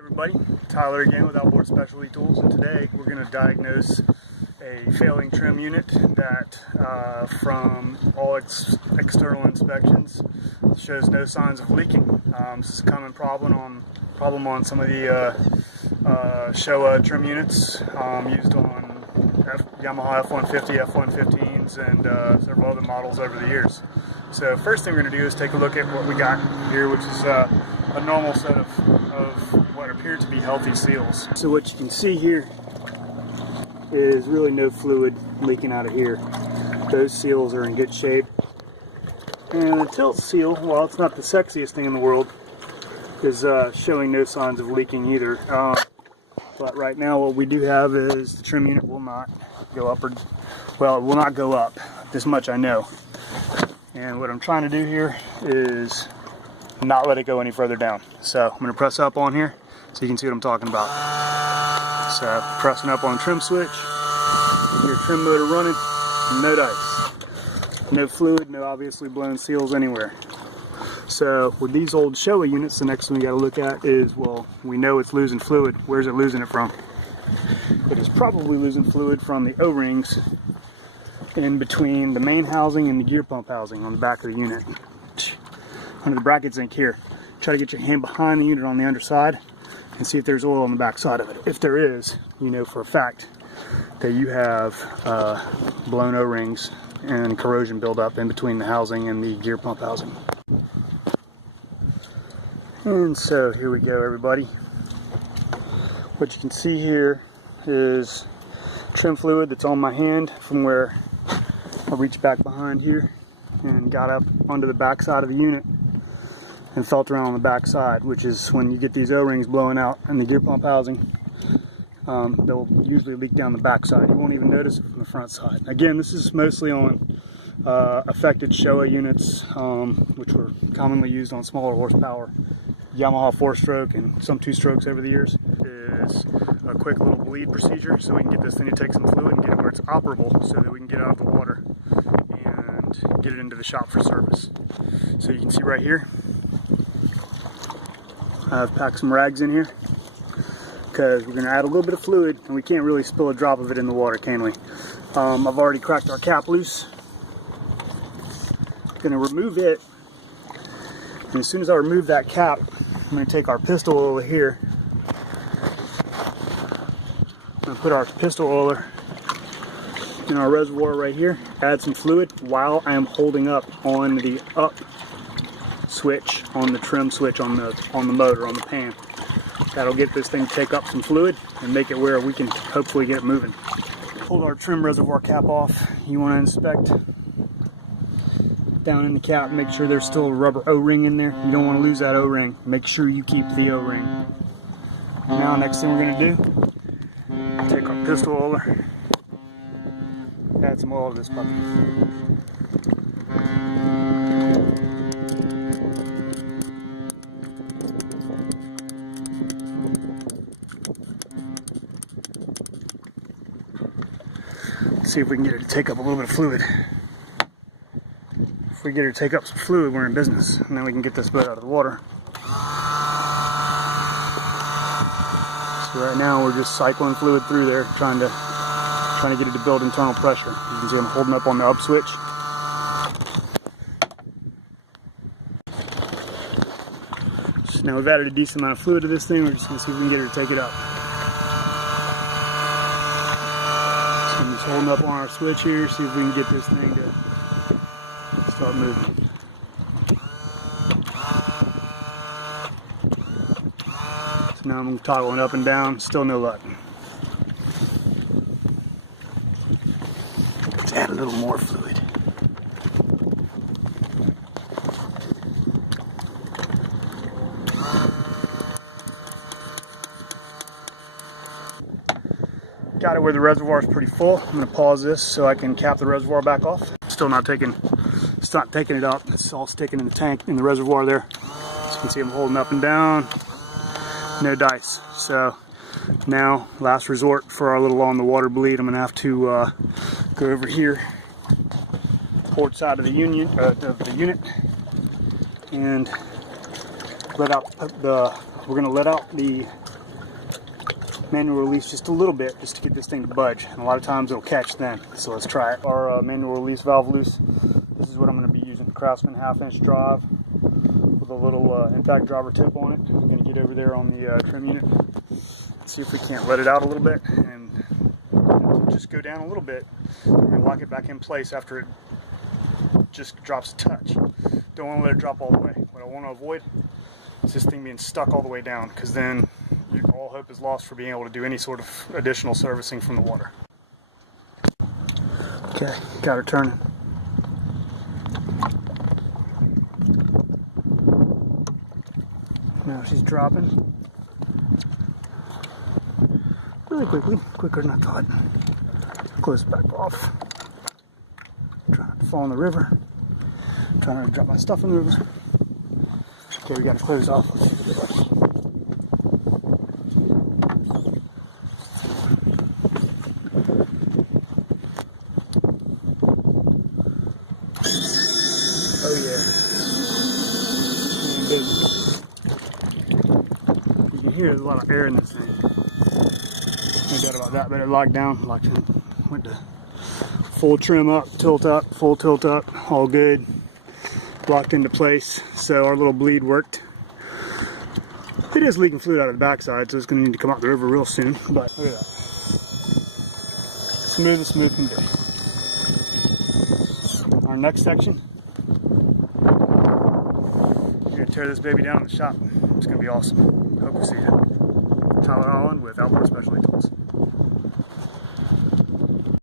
Everybody, Tyler again with Outboard Specialty Tools, and today we're going to diagnose a failing trim unit that from all external inspections shows no signs of leaking. This is a common problem on some of the Showa trim units used on Yamaha F-150, F-115s, and several other models over the years. So first thing we're going to do is take a look at what we got here, which is a normal set of what appear to be healthy seals. So what you can see here is really no fluid leaking out of here. Those seals are in good shape. And the tilt seal, while it's not the sexiest thing in the world, is showing no signs of leaking either. But right now what we do have is the trim unit will not go up, it will not go up. This much I know. And what I'm trying to do here is not let it go any further down. So I'm going to press up on here so you can see what I'm talking about. So pressing up on the trim switch, your trim motor running, no dice, no fluid, no obviously blown seals anywhere. So with these old Showa units, the next thing we got to look at is, well, we know it's losing fluid. Where's it losing it from? It is probably losing fluid from the O-rings in between the main housing and the gear pump housing on the back of the unit. Under the bracket zinc here. Try to get your hand behind the unit on the underside and see if there's oil on the back side of it. If there is, you know for a fact that you have blown O-rings and corrosion buildup in between the housing and the gear pump housing. And so here we go, everybody. What you can see here is trim fluid that's on my hand from where I reached back behind here and got up onto the back side of the unit and felt around on the back side, which is when you get these O-rings blowing out in the gear pump housing, they'll usually leak down the back side. You won't even notice it from the front side. Again, this is mostly on affected Showa units, which were commonly used on smaller horsepower. Yamaha 4-stroke and some 2-strokes over the years is a quick little bleed procedure so we can get this thing to take some fluid and get it where it's operable so that we can get it out of the water and get it into the shop for service. So you can see right here, I've packed some rags in here because we're going to add a little bit of fluid and we can't really spill a drop of it in the water, can we? I've already cracked our cap loose. Going to remove it, and as soon as I remove that cap, I'm going to take our pistol oiler here. I'm going to put our pistol oiler in our reservoir right here, add some fluid while I am holding up on the up switch on the trim switch on the motor, on the pan. That'll get this thing to take up some fluid and make it where we can hopefully get it moving. Hold our trim reservoir cap off. You want to inspect down in the cap, make sure there's still a rubber O-ring in there. You don't want to lose that O-ring. Make sure you keep the O-ring. Now next thing we're going to do, take our pistol oiler, add some oil to this puppy. See if we can get it to take up a little bit of fluid. If we get her to take up some fluid, we're in business, and then we can get this boat out of the water. So right now we're just cycling fluid through there, trying to get it to build internal pressure. You can see I'm holding up on the up switch. So now we've added a decent amount of fluid to this thing. We're just going to see if we can get her to take it up. So I'm just holding up on our switch here, see if we can get this thing to start moving. So now I'm toggling up and down, still no luck. Let's add a little more fluid. Got it where the reservoir is pretty full. I'm going to pause this so I can cap the reservoir back off. Still not taking it up. It's all sticking in the tank, in the reservoir there. As you can see, I'm holding up and down. No dice. So now, last resort for our little on the water bleed, I'm going to have to go over here, port side of the unit, and let out the we're going to let out the manual release just a little bit, just to get this thing to budge. And a lot of times it'll catch then. So let's try it. Our manual release valve loose. This is what I'm going to be using. Craftsman 1/2-inch drive with a little impact driver tip on it. I'm going to get over there on the trim unit. See if we can't let it out a little bit and just go down a little bit. We're going to lock it back in place after it just drops a touch. Don't want to let it drop all the way. What I want to avoid is this thing being stuck all the way down, because then all hope is lost for being able to do any sort of additional servicing from the water. Okay, got her turning. Now she's dropping really quickly, quicker than I thought. Close it back off. Trying not to fall in the river. Trying not to drop my stuff in the river. Okay, we got to close off. Let's see if it works. Oh yeah. You can hear there's a lot of air in this thing. No doubt about that, but it locked down. Locked in. Went to full trim up, full tilt up, all good. Locked into place. So our little bleed worked. It is leaking fluid out of the backside, so it's going to need to come out the river real soon. But look at that. Smooth as smooth can be. Our next section, we're going to tear this baby down in the shop. It's going to be awesome. Hope to see you. Tyler Holland with Outboard Specialty Tools.